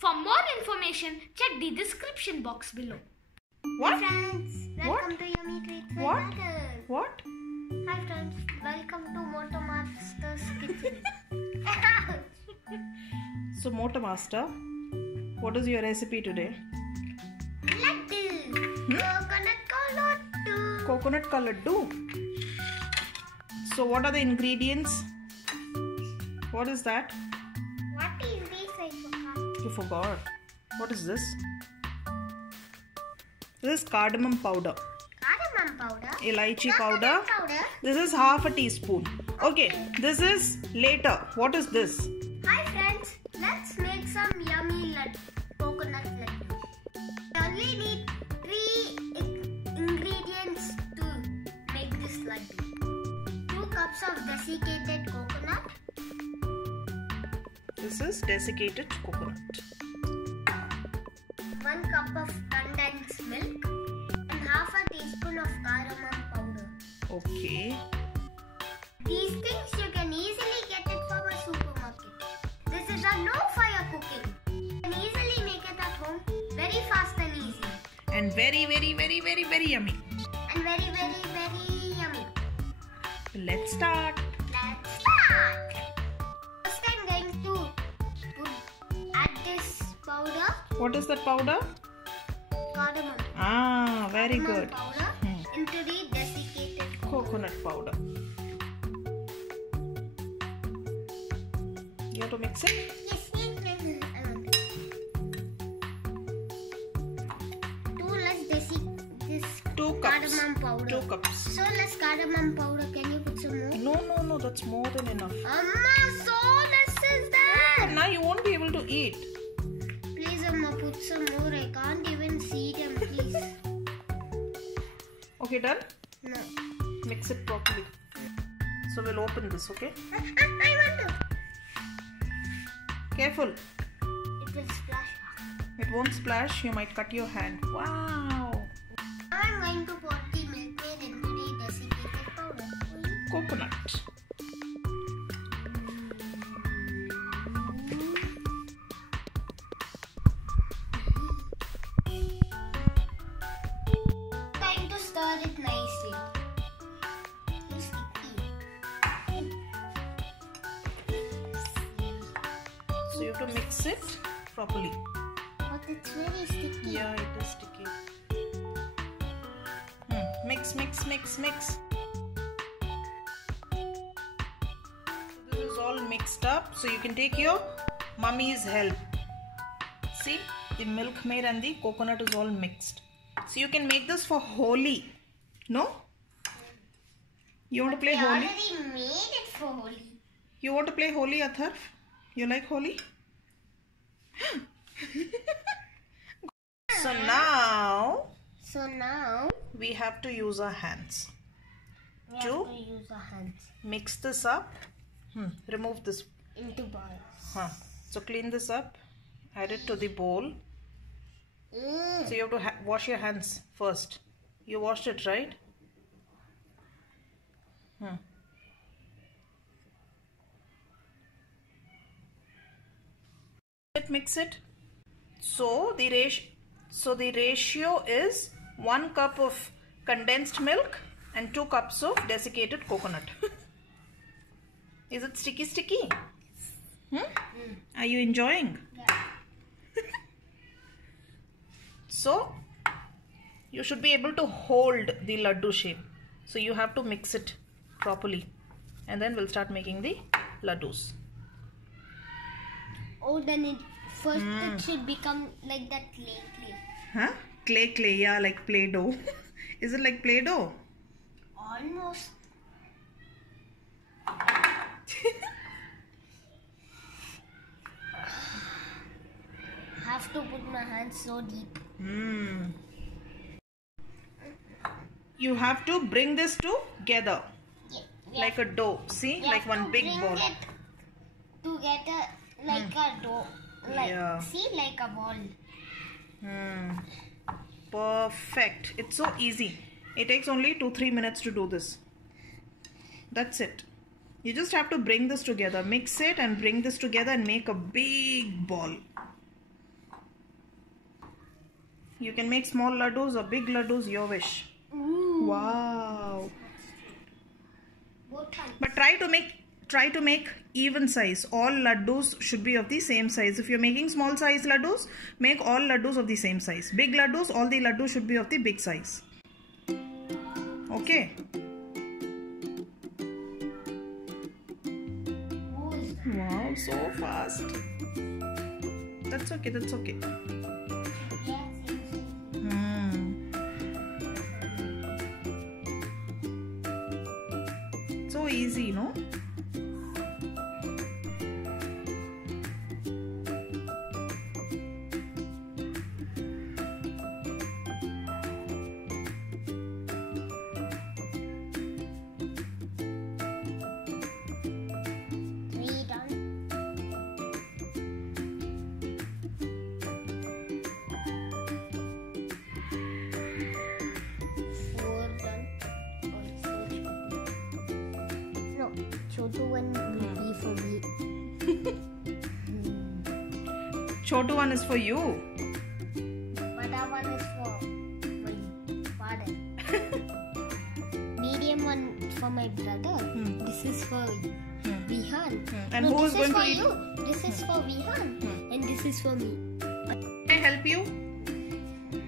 For more information, check the description box below. What? Hi friends, welcome to Yummy Treats with What? Ladoo. What? Hi friends, welcome to Moto Master's Kitchen. So, Motor Master, what is your recipe today? Laddu. Laddu. Coconut ka laddu. So, what are the ingredients? What is that? What is this? I forgot. You forgot. What is this? This is cardamom powder. Cardamom powder. Elaichi powder. Powder. This is half a teaspoon. Okay, this is later. What is this? Hi friends, let's make some yummy coconut laddu. We only need 3 ingredients to make this laddu. 2 cups of desiccated coconut. This is desiccated coconut. 1 cup of condensed milk and half a teaspoon of cardamom powder. Okay. These things you can easily get it from a supermarket. This is a low fire cooking. You can easily make it at home, very fast and easy. And very yummy. And very yummy. Let's start. Let's start. First I'm going to add this powder. What is that powder? Cardamom. Ah, very good. Powder into the desiccated Coconut powder. You have to mix it. Yes. I want it. 2 less this 2 cups. cardamom powder. 2 cups. So less cardamom powder. Can you put some more? No, that's more than enough. Amma, so less is that? Now you won't be able to eat. Please, Amma, put some more. I can't even see them, please. Okay, done? No. Mix it properly. So we'll open this, okay? I want to. Careful. It will splash. It won't splash. You might cut your hand. Wow. I'm going to pour the milk made into the desiccated powder. Coconut. Time to stir it nicely. It's sticky. So you have to mix it properly. But it's very sticky. Yeah, it is sticky. Mix. This is all mixed up. So you can take your mummy's help. See, the milk maid and the coconut is all mixed. So you can make this for Holi. No? You want to play We Holi? already made it for Holi. You want to play Holi, Atharv? You like Holi? So now we have to use our hands we have to use our hands mix this up. Remove this. into balls. So clean this up. Add it to the bowl. So you have to wash your hands first. You washed it, right? Mix it. So the ratio is 1 cup of condensed milk and 2 cups of desiccated coconut. Is it sticky? Are you enjoying? Yeah. So you should be able to hold the laddu shape. So you have to mix it properly, and then we'll start making the laddus. Oh, then it should become like that clay. Huh? Clay, yeah, like Play-Doh. Is it like Play-Doh? Almost. Have to put my hands so deep. You have to bring this together like a dough. See, like one big ball. It together like a dough. See, like a ball. Perfect. It's so easy. It takes only 2-3 minutes to do this. That's it. You just have to bring this together. Mix it and bring this together and make a big ball. You can make small laddus or big laddus, your wish. Ooh. Wow. Both hands. But try to make even size. All laddus should be of the same size. If you're making small size laddus, make all laddus of the same size. Big laddus, all the laddus should be of the big size. Okay. Wow, so fast. That's okay, that's okay. So easy, no? Chotu one will be for me. Chotu one is for you. But that one is for my father. Medium one for my brother. This is for Vihan. And who is going to eat? You. This is for Vihan. And this is for me. Can I help you?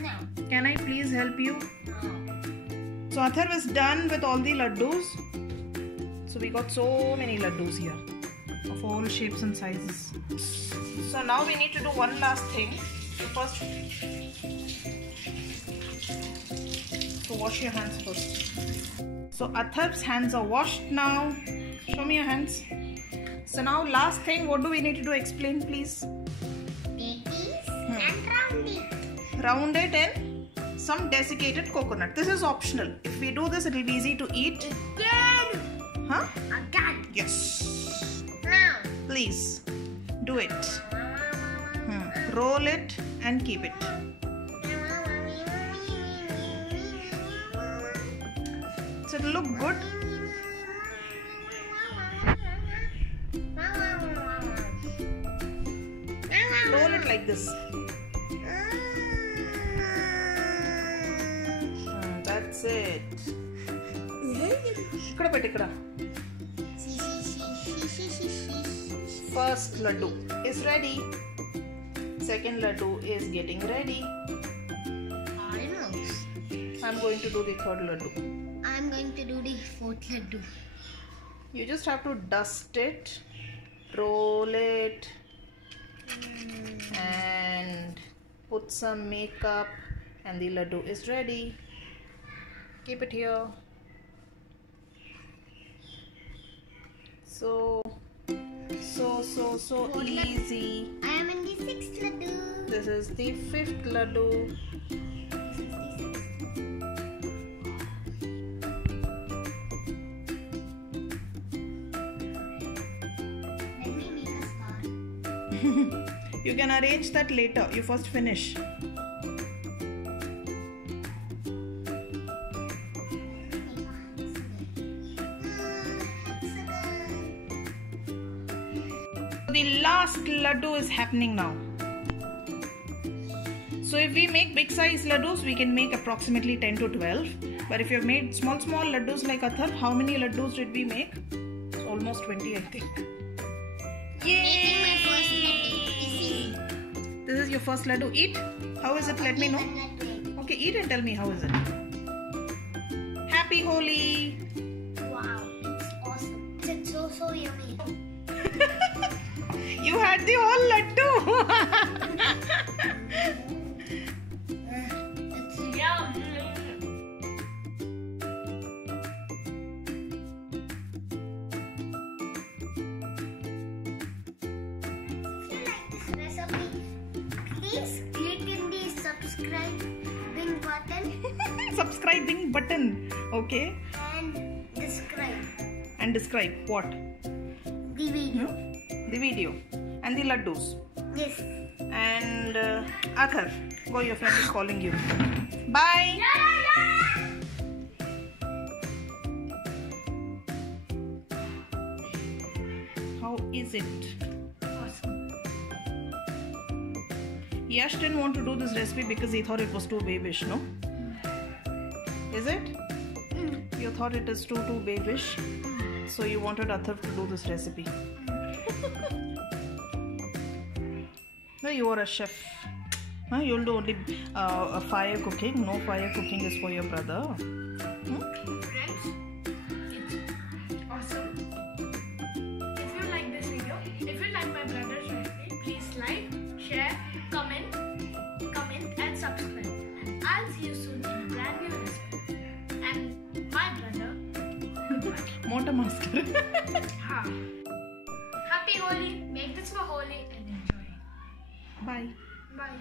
No. Can I please help you? No. So Athar is done with all the laddus. So we got so many laddus here of all shapes and sizes. So now we need to do one last thing. So wash your hands first. So Athar's hands are washed now. Show me your hands. So now last thing, what do we need to do? Explain please. Take this and round it. Round it in some desiccated coconut. This is optional. If we do this, it will be easy to eat. Again. Huh? Again. Yes. Now. Please do it. Roll it and keep it. So it'll look good. Roll it like this. That's it. Ikkada pet ikkada. First laddu is ready. Second laddu is getting ready. Almost. I'm going to do the third laddu. I'm going to do the fourth laddu. You just have to dust it, roll it, and put some makeup, and the laddu is ready. Keep it here. So easy. I am in the sixth laddu. This is the fifth laddu. Let me make a star. You can arrange that later. You first finish. The last laddu is happening now. So if we make big size laddus, we can make approximately 10 to 12. But if you have made small laddus like Athar, how many laddus did we make? It's almost 20, I think. Making my Yay! first laddu. This is your first laddu. Eat. How is it? Let me know. Okay, eat and tell me how is it. Happy Holi! Wow, it's awesome. It's so yummy. You had the whole laddu. It's yum. If you like this recipe, please click in the subscribing button Subscribing button. Okay. and describe And describe what? the video. The video. And the laddus. Yes. And Athar, go, your friend is calling you. Bye. How is it? Awesome. Yash didn't want to do this recipe because he thought it was too babyish, no? Is it? You thought it is too babyish, so you wanted Atharv to do this recipe. No, you are a chef. Huh? You'll do only fire cooking. No fire cooking is for your brother. Friends, it's awesome. If you like this video, if you like my brother's recipe, please like, share, comment and subscribe. I'll see you soon in a brand new recipe. And my brother, goodbye. Motor master. Ha. Happy Holi. Make this for Holi and enjoy. Bye. Bye.